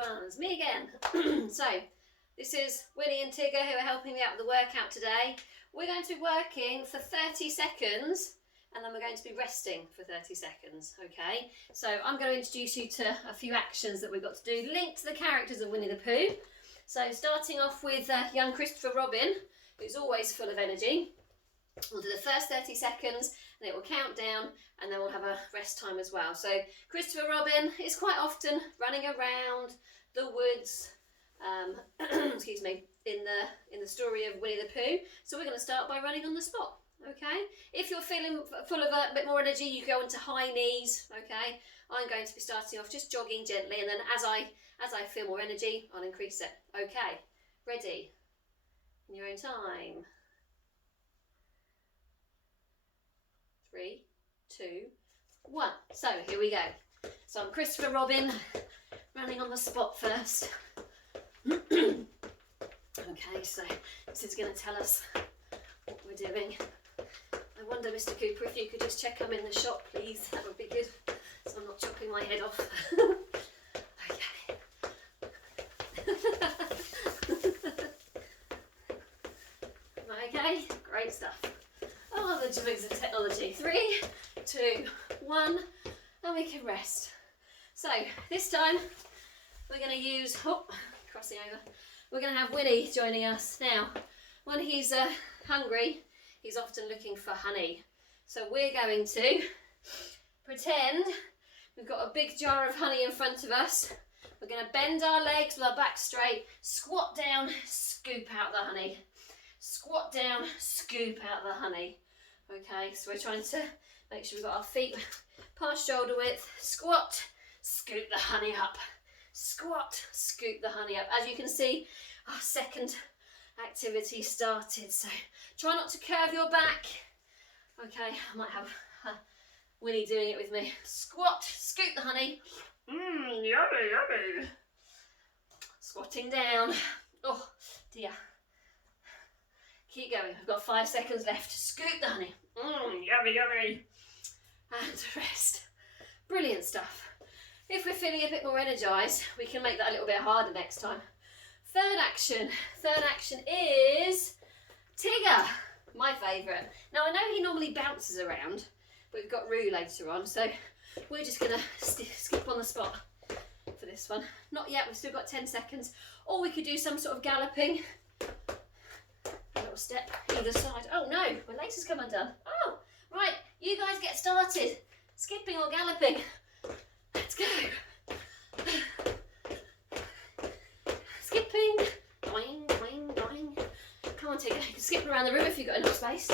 everyone, it's me again. So, this is Winnie and Tigger who are helping me out with the workout today. We're going to be working for 30 seconds and then we're going to be resting for 30 seconds, okay? So I'm going to introduce you to a few actions that we've got to do linked to the characters of Winnie the Pooh. So starting off with young Christopher Robin, who's always full of energy. We'll do the first 30 seconds and it will count down and then we'll have a rest time as well. So Christopher Robin is quite often running around the woods, excuse me, in the story of Winnie the Pooh. So we're going to start by running on the spot, okay? If you're feeling full of a bit more energy, you go into high knees, okay? I'm going to be starting off just jogging gently, and then as I feel more energy, I'll increase it. Okay, ready? In your own time. 3, 2, 1. So here we go. So I'm Christopher Robin, running on the spot first. Okay, so this is going to tell us what we're doing. I wonder, Mr. Cooper, if you could just check I'm in the shot, please. That would be good, so I'm not chopping my head off. Okay. Okay, great stuff. Oh, the joys of technology. 3, 2, 1, and we can rest. So this time we're going to use, crossing over, we're going to have Winnie joining us. Now, when he's hungry, he's often looking for honey. So we're going to pretend we've got a big jar of honey in front of us. We're going to bend our legs with our back straight, squat down, scoop out the honey. Squat down, scoop out the honey. Okay, so we're trying to make sure we've got our feet past shoulder width. Squat, scoop the honey up. Squat, scoop the honey up. As you can see, our second activity started. So try not to curve your back. Okay, I might have Winnie doing it with me. Squat, scoop the honey. Yummy, yummy. Squatting down. Oh dear. Keep going. We've got 5 seconds left. Scoop the honey. Yummy, yummy. And rest. Brilliant stuff. If we're feeling a bit more energised, we can make that a little bit harder next time. Third action is Tigger, my favourite. Now I know he normally bounces around, but we've got Roo later on, so we're just going to skip on the spot for this one. Not yet, we've still got 10 seconds. Or we could do some sort of galloping. A little step either side. Oh no, my legs has come undone. Oh, right, you guys get started. Skipping or galloping. Let's go. Skipping. Boing, boing, boing. Come on, Tigger. You can skip around the room if you've got enough space.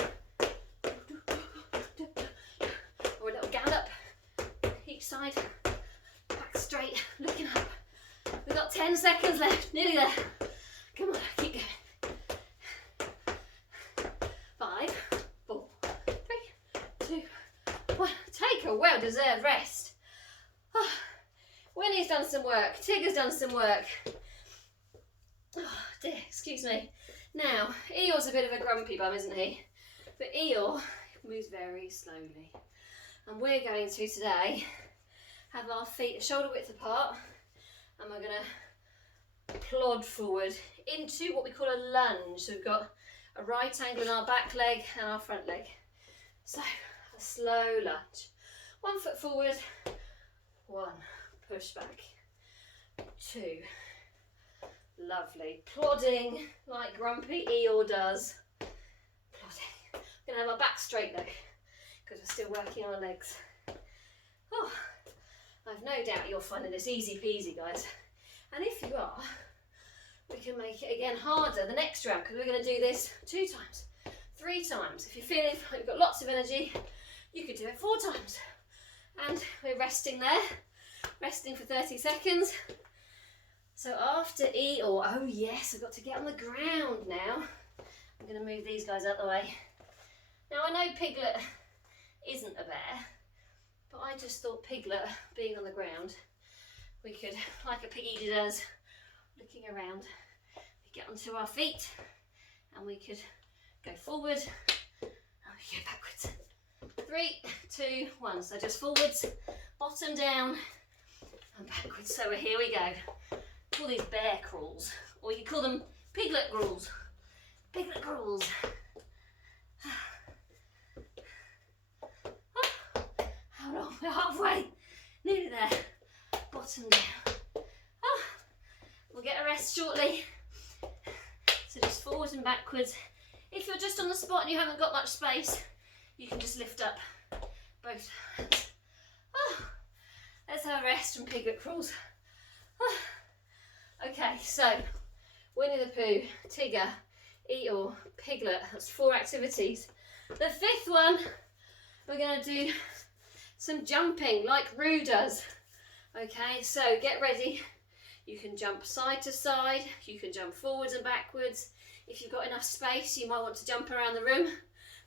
Or a little gallop. Each side. Back straight. Looking up. We've got 10 seconds left. Nearly there. Come on, keep going. 5, 4, 3, 2, 1. Take a well-deserved rest. Oh, Winnie's done some work. Tigger's done some work. Oh dear, excuse me. Now, Eeyore's a bit of a grumpy bum, isn't he? But Eeyore moves very slowly. And we're going to today have our feet shoulder width apart and we're going to plod forward into what we call a lunge. So we've got a right angle in our back leg and our front leg. So, a slow lunge. 1 foot forward, 1, push back, 2, lovely, plodding like grumpy Eeyore does, plodding. We're going to have our back straight though, because we're still working our legs. Oh, I've no doubt you're finding this easy peasy, guys, and if you are, we can make it again harder the next round, because we're going to do this 2 times, 3 times. If you're feeling like you've got lots of energy, you could do it 4 times. And we're resting there, resting for 30 seconds. So after Eeyore, oh yes, I've got to get on the ground now. I'm going to move these guys out the way. Now I know Piglet isn't a bear, but I just thought Piglet being on the ground, we could, like a pig eater does, looking around, we get onto our feet and we could go forward and we go backwards. 3, 2, 1. So just forwards, bottom down, and backwards. So here we go. call these bear crawls, or you call them piglet crawls. Piglet crawls. Hold on, we're halfway. Nearly there. Bottom down. We'll get a rest shortly. So just forwards and backwards. If you're just on the spot and you haven't got much space, you can just lift up both hands. Let's have a rest from piglet crawls. Okay, so Winnie the Pooh, Tigger, Eeyore, Piglet. That's 4 activities. The 5th one, we're going to do some jumping like Roo does. Okay, so get ready. You can jump side to side, you can jump forwards and backwards. If you've got enough space, you might want to jump around the room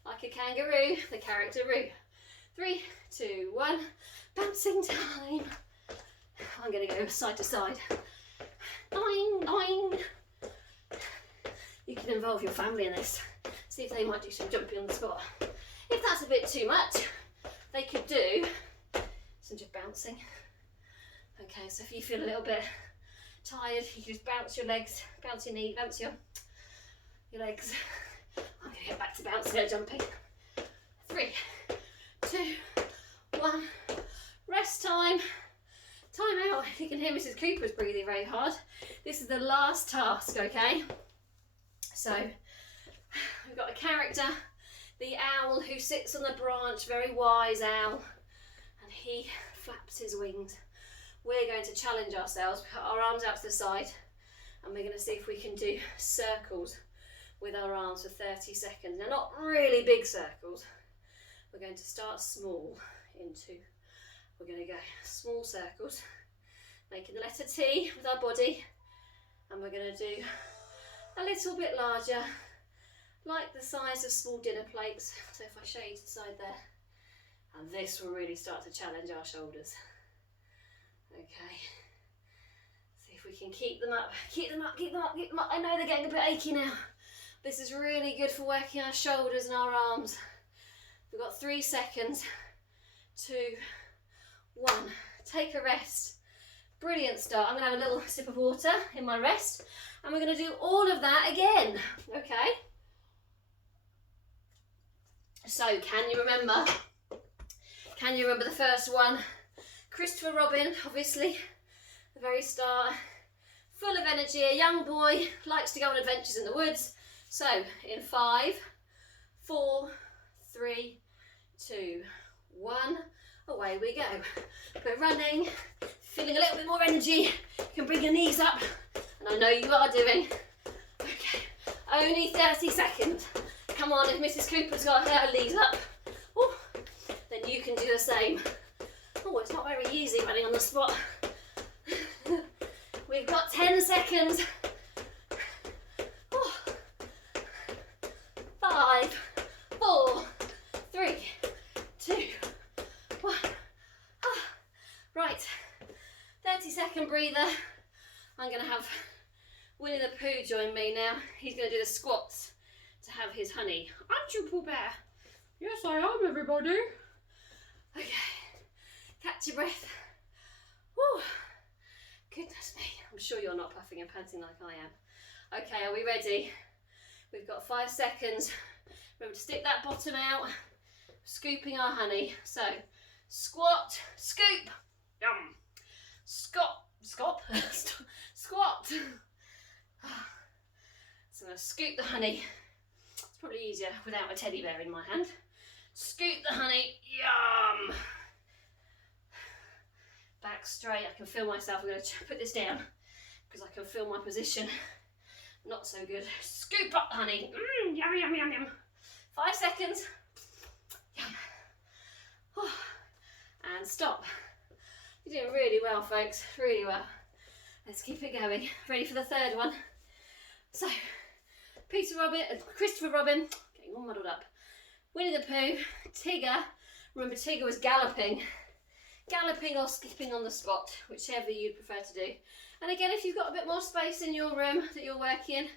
like a kangaroo, the character Roo. 3, 2, 1, bouncing time. I'm going to go side to side. 9, 9. You can involve your family in this. See if they might do some jumping on the spot. If that's a bit too much, they could do some just bouncing. Okay, so if you feel a little bit tired, you can just bounce your legs, bounce your knee, bounce your legs. I'm going to get back to bouncing and jumping. 3, 2, 1. Rest time. Time out. You can hear Mrs. Cooper's breathing very hard. This is the last task, okay? So, we've got a character, the owl who sits on the branch, very wise owl, and he flaps his wings. We're going to challenge ourselves, put our arms out to the side, and we're going to see if we can do circles with our arms for 30 seconds. Now, not really big circles. We're going to start small we're going to go small circles, making the letter T with our body, and we're going to do a little bit larger, like the size of small dinner plates. So if I show you to the side there, and this will really start to challenge our shoulders. Okay, see if we can keep them up, keep them up, keep them up, keep them up. I know they're getting a bit achy now. This is really good for working our shoulders and our arms. We've got 3 seconds. 2, 1. Take a rest. Brilliant start. I'm going to have a little sip of water in my rest, and we're going to do all of that again. Okay? So, can you remember? Can you remember the first one? Christopher Robin, obviously, the very start. Full of energy, a young boy, likes to go on adventures in the woods. So, in 5, 4, 3, 2, 1, away we go. We're running, feeling a little bit more energy. You can bring your knees up, and I know you are doing. Okay, only 30 seconds. Come on, if Mrs. Cooper's got her knees up, then you can do the same. Oh, it's not very easy running on the spot. We've got 10 seconds. 5, 4, 3, 2, 1. Right, 30-second breather. I'm going to have Winnie the Pooh join me now. He's going to do the squats to have his honey. Aren't you, Pooh Bear? Yes, I am, everybody. Okay, catch your breath. Woo. Goodness me, I'm sure you're not puffing and panting like I am. Okay, are we ready? We've got 5 seconds. Remember to stick that bottom out. Scooping our honey. So, squat, scoop, yum. Squat. So I'm going to scoop the honey. It's probably easier without a teddy bear in my hand. Scoop the honey, yum. Back straight, I can feel myself. I'm going to put this down because I can feel my position. Not so good. Scoop up the honey. Yum, yum, yum, yum. 5 seconds. Yum. Oh. And stop. You're doing really well, folks. Really well. Let's keep it going. Ready for the third one. So, Christopher Robin, getting all muddled up. Winnie the Pooh, Tigger. Remember, Tigger was galloping. Galloping or skipping on the spot, whichever you prefer to do. And again, if you've got a bit more space in your room that you're working in,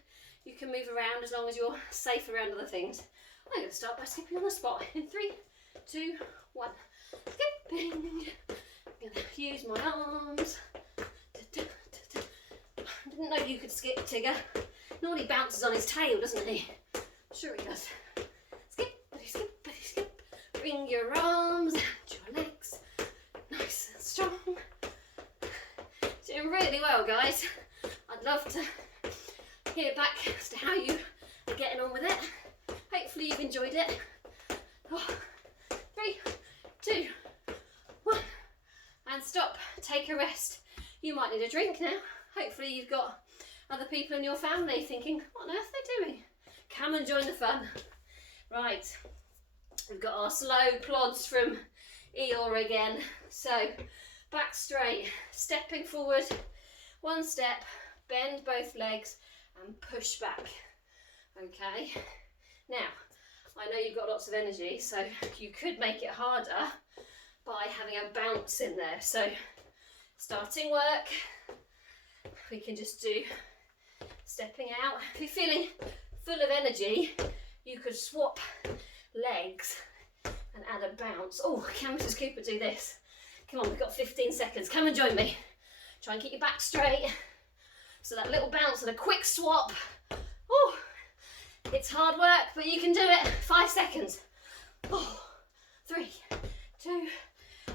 you can move around as long as you're safe around other things. I'm going to start by skipping on the spot. In 3, 2, 1. Skipping. I'm going to use my arms. know you could skip, Tigger. Normally bounces on his tail, doesn't he? I'm sure he does. Skip, buddy, skip, buddy, skip. Bring your arms and your legs nice and strong. Doing really well, guys. I'd love to hear back as to how you are getting on with it. Hopefully you've enjoyed it. Oh, 3, 2, 1, and stop. Take a rest. You might need a drink now. Hopefully you've got other people in your family thinking, what on earth are they doing? Come and join the fun. Right, we've got our slow plods from Eeyore again. So back straight, stepping forward, 1 step, bend both legs and push back. Okay, now I know you've got lots of energy, so you could make it harder by having a bounce in there. So starting work, we can just do stepping out. If you're feeling full of energy, you could swap legs and add a bounce. Oh, can Mrs. Cooper do this? Come on, we've got 15 seconds. Come and join me. Try and keep your back straight. So that little bounce and a quick swap. Oh, it's hard work, but you can do it. 5 seconds. 4, 3, 2,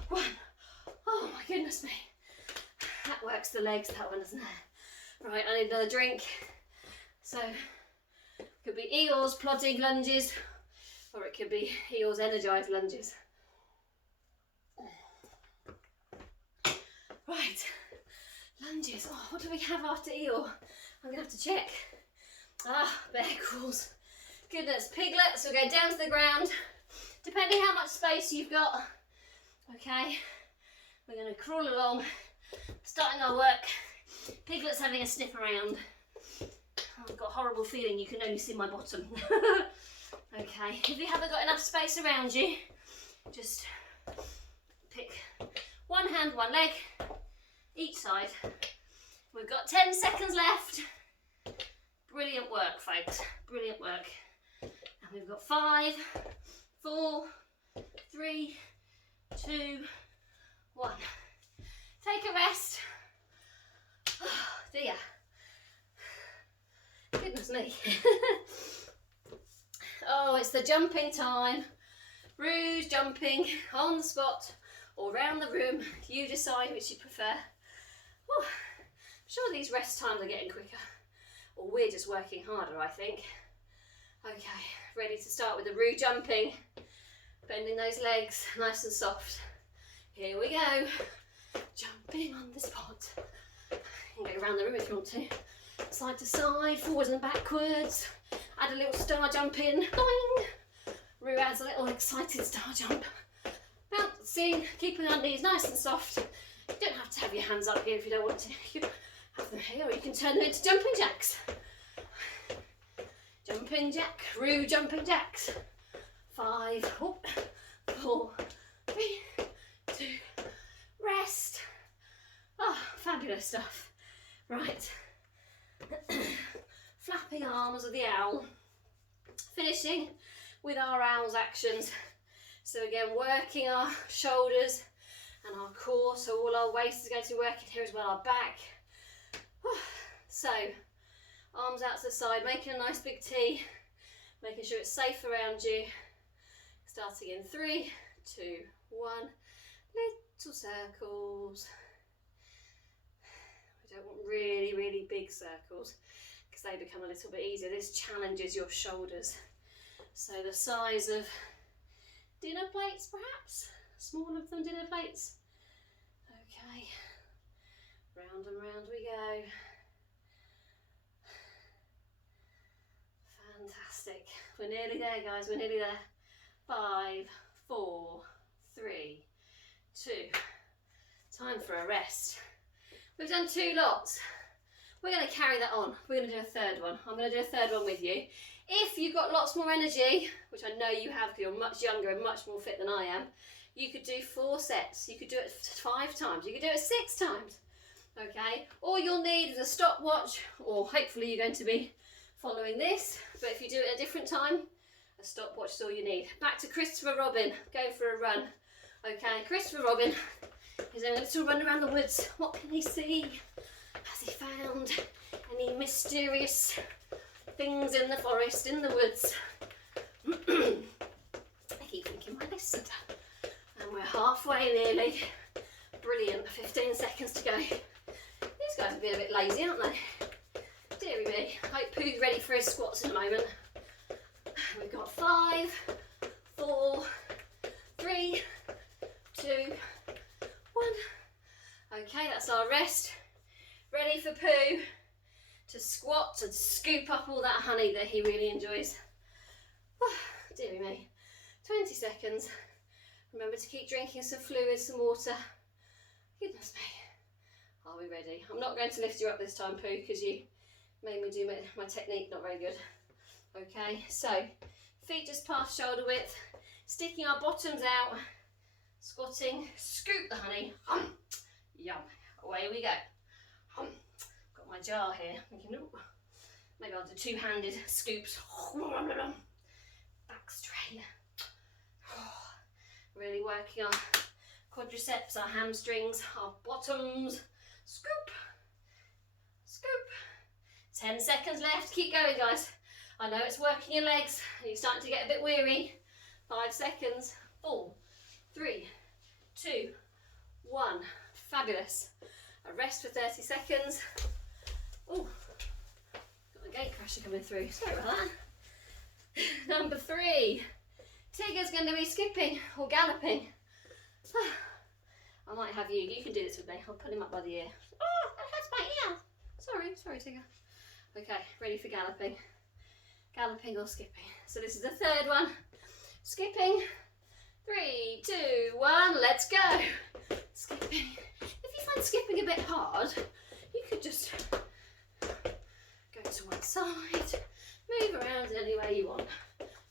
1. Oh my goodness me. That works the legs, that one, doesn't it? Right, I need another drink. So, could be Eeyore's plodding lunges, or it could be Eeyore's energised lunges. Right, lunges. Oh, what do we have after Eeyore? I'm going to have to check. Ah, bear crawls. Goodness, piglets will go down to the ground, depending how much space you've got. Okay, we're going to crawl along, starting our work. Piglet's having a sniff around. I've got a horrible feeling you can only see my bottom. Okay, if you haven't got enough space around you, just pick 1 hand, 1 leg, each side. We've got 10 seconds left. Brilliant work, folks, brilliant work. And we've got 5, 4, 3, 2, 1. Take a rest. Oh dear. Goodness me. Oh, it's the jumping time. Rouge jumping on the spot or around the room. You decide which you prefer. Oh, I'm sure these rest times are getting quicker. Or we're just working harder, I think. Okay, ready to start with the Rouge jumping. Bending those legs nice and soft. Here we go. Jumping on the spot. You can go around the room if you want to. Side to side, forwards and backwards. Add a little star jump in. Boing! Roo adds a little excited star jump. Bouncing, keeping our knees nice and soft. You don't have to have your hands up here if you don't want to. You can have them here, or you can turn them into jumping jacks. Jumping jack, Roo jumping jacks. 5, 4, 3, 2, rest. Oh, fabulous stuff. Right. Flapping arms of the owl. Finishing with our owl's actions. So again, working our shoulders and our core. So all our waist is going to be working here as well, our back. So, arms out to the side, making a nice big T. Making sure it's safe around you. Starting in 3, 2, 1. Little circles. We don't want really, really big circles because they become a little bit easier. This challenges your shoulders. So the size of dinner plates, perhaps? Smaller than dinner plates. Okay. Round and round we go. Fantastic. We're nearly there, guys. We're nearly there. 5, 4, 3, 2. Time for a rest. We've done 2 lots. We're going to carry that on. We're going to do a third one. I'm going to do a third one with you. If you've got lots more energy, which I know you have because you're much younger and much more fit than I am, you could do 4 sets. You could do it 5 times. You could do it 6 times. Okay? All you'll need is a stopwatch, or hopefully you're going to be following this. But if you do it at a different time, a stopwatch is all you need. Back to Christopher Robin. Go for a run. Okay, Christopher Robin. He's having a little run around the woods. What can he see? Has he found any mysterious things in the forest, in the woods. I keep thinking my list. And we're halfway nearly. Brilliant, 15 seconds to go. These guys are being a bit lazy, aren't they? Deary me. Hope Pooh's ready for his squats in a moment. We've got 5, 4, 3, 2, 1. Okay, that's our rest. Ready for Pooh to squat and scoop up all that honey that he really enjoys. Oh, deary me. 20 seconds. Remember to keep drinking some fluids, some water. Goodness me. Are we ready? I'm not going to lift you up this time, Pooh, because you made me do my technique not very good. Okay, so feet just past shoulder width, sticking our bottoms out, squatting, scoop the honey. Yum. Away we go. Got my jar here. Thinking, ooh, maybe I'll do two-handed scoops. Back straight. Really working our quadriceps, our hamstrings, our bottoms. Scoop. Scoop. 10 seconds left. Keep going, guys. I know it's working your legs. You're starting to get a bit weary. 5 seconds. 4, 3, 2, 1. Fabulous. A rest for 30 seconds. Oh, got a gate crasher coming through. Sorry about that. Number 3. Tigger's going to be skipping or galloping. I might have you. You can do this with me. I'll put him up by the ear. Oh, that hurts my ear. Sorry, Tigger. Okay, ready for galloping. Galloping or skipping. So this is the third one. Skipping. 3, 2, 1. Let's go. Skipping. If you find skipping a bit hard, you could just go to one side, move around any way you want.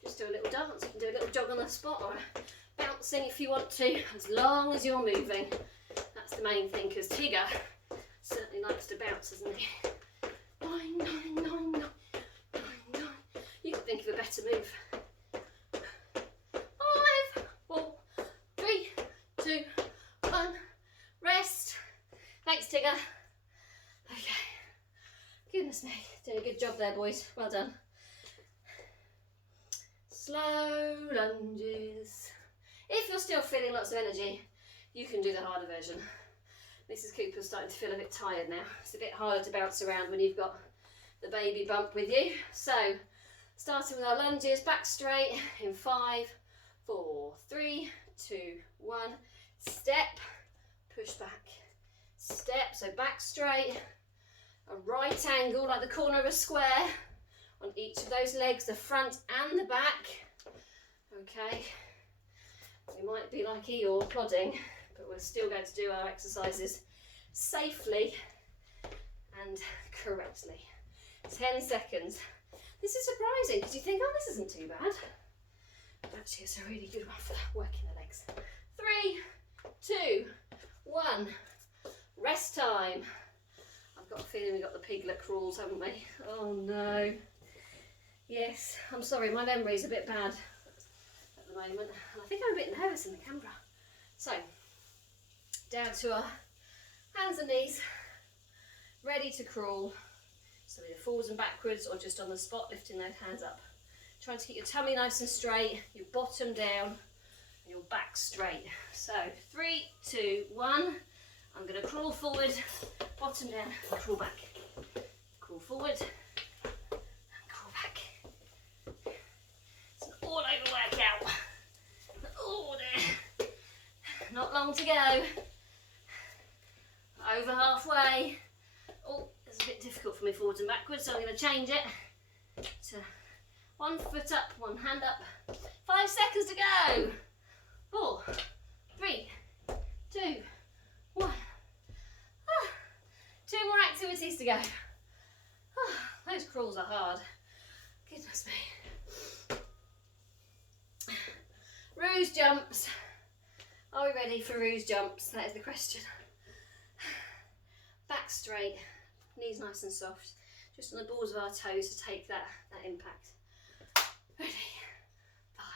Just do a little dance. You can do a little jog on the spot or bouncing if you want to, as long as you're moving. That's the main thing, because Tigger certainly likes to bounce, doesn't he? 9, 9, 9, 9, 9, 9. You can think of a better move. 5, 4, 3, 2, 1. Rest. Thanks, Tigger. Okay. Goodness me, doing a good job there, boys. Well done. Slow lunges. If you're still feeling lots of energy, you can do the harder version. Mrs. Cooper's starting to feel a bit tired now. It's a bit harder to bounce around when you've got the baby bump with you. So, starting with our lunges, back straight in 5, 4, 3, 2, 1. Step, push back. Step, so back straight. A right angle, like the corner of a square, on each of those legs, the front and the back. Okay. We might be like Eeyore plodding, but we're still going to do our exercises safely and correctly. 10 seconds. This is surprising because you think, oh, this isn't too bad. But actually, it's a really good one for working the legs. 3, 2, 1. Rest time. I've got a feeling we've got the piglet crawls, haven't we? Oh no. Yes, I'm sorry, my memory's a bit bad at the moment. And I think I'm a bit nervous in the camera. So, down to our hands and knees, ready to crawl. So either forwards and backwards or just on the spot, lifting those hands up. Trying to keep your tummy nice and straight, your bottom down, and your back straight. So 3, 2, 1. I'm going to crawl forward, bottom down, and crawl back. Crawl forward, and crawl back. It's an all-over workout. Oh dear. Not long to go. Over halfway. Oh, it's a bit difficult for me forwards and backwards, so I'm going to change it to 1 foot up, 1 hand up. 5 seconds to go. 4, 3, 2, 1. 2 more activities to go. Those crawls are hard. Goodness me. Ruse jumps. Are we ready for ruse jumps? That is the question. Back straight, knees nice and soft. Just on the balls of our toes to take that impact. Ready? 5,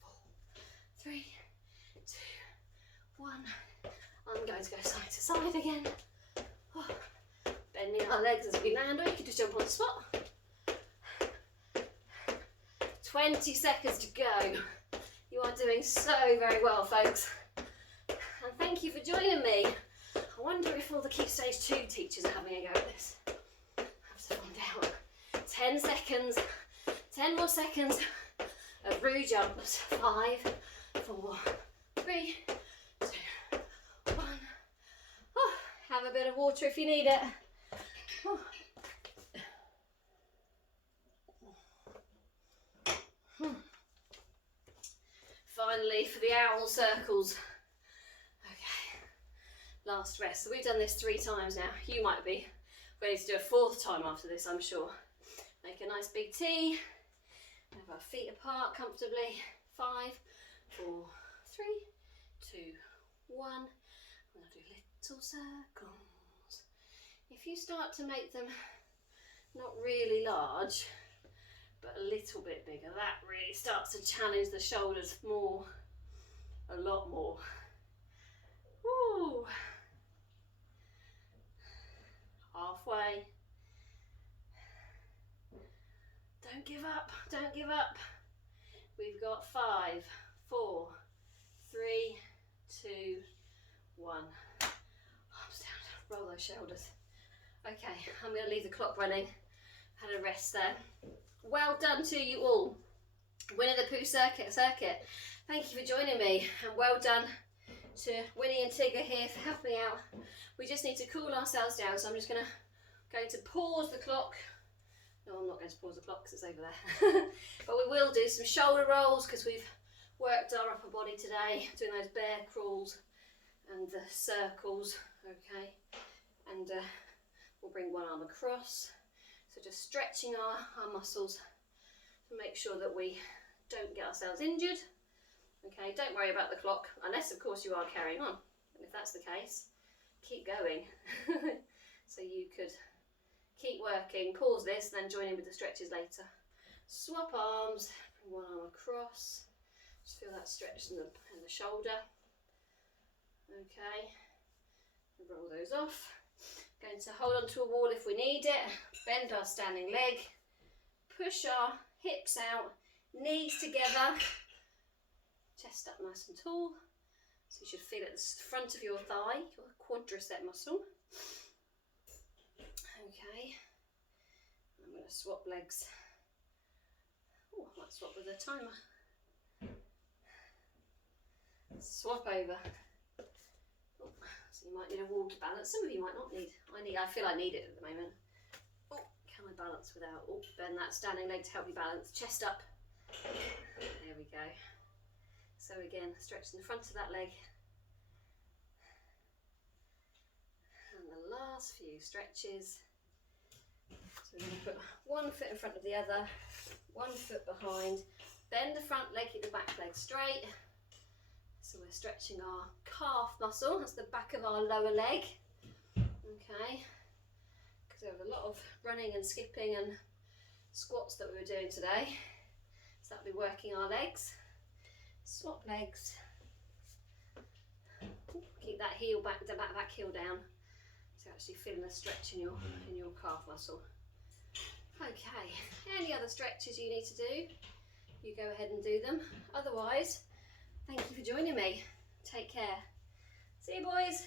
4, 3, 2, 1. I'm going to go side to side again. Bend bending our legs as we land, or you could just jump on the spot. 20 seconds to go. You are doing so very well, folks. And thank you for joining me. I wonder if all the Key Stage 2 teachers are having a go at this. I have to find out. 10 seconds, 10 more seconds of Roo jumps. 5, 4, 3, 2, 1. Oh, have a bit of water if you need it. Oh. Finally, for the owl circles. Okay, last rest. So we've done this 3 times now. You might be ready to do a 4th time after this, I'm sure. Make a nice big T. Have our feet apart comfortably. 5, 4, 3, 2, 1. I'm going to do little circles. If you start to make them not really large, but a little bit bigger, that really starts to challenge the shoulders more, a lot more. Woo! Halfway. Don't give up, don't give up. We've got 5, 4, 3, 2, 1. Arms down, roll those shoulders. Okay, I'm going to leave the clock running. Had a rest there. Well done to you all. Winnie the Pooh circuit. Thank you for joining me, and well done to Winnie and Tigger here for helping me out. We just need to cool ourselves down, so I'm just going to pause the clock. No, I'm not going to pause the clock because it's over there. But we will do some shoulder rolls because we've worked our upper body today, doing those bear crawls and the circles, okay? And we'll bring one arm across. So just stretching our muscles to make sure that we don't get ourselves injured. Okay, don't worry about the clock, unless of course you are carrying on. And if that's the case, keep going. So you could keep working, pause this, then join in with the stretches later. Swap arms, bring one arm across. Just feel that stretch in the shoulder. Okay, roll those off. Going to hold on to a wall if we need it. Bend our standing leg. Push our hips out, knees together. Chest up nice and tall. So you should feel at the front of your thigh, your quadricep muscle. Okay, I'm going to swap legs. Oh, I might swap with a timer. Swap over. Oh, so you might need a wall to balance. Some of you might not need. I feel I need it at the moment. Oh, can I balance without? Oh, bend that standing leg to help you balance. Chest up. There we go. So again, stretching the front of that leg. And the last few stretches. So we're going to put one foot in front of the other, one foot behind, bend the front leg, keep the back leg straight. So we're stretching our calf muscle, that's the back of our lower leg. Okay, because there was a lot of running and skipping and squats that we were doing today. So that'll be working our legs. Swap legs. Keep that heel back, the back heel down. So actually feeling the stretch in your calf muscle. Okay, any other stretches you need to do, you go ahead and do them. Otherwise, thank you for joining me. Take care. See you, boys.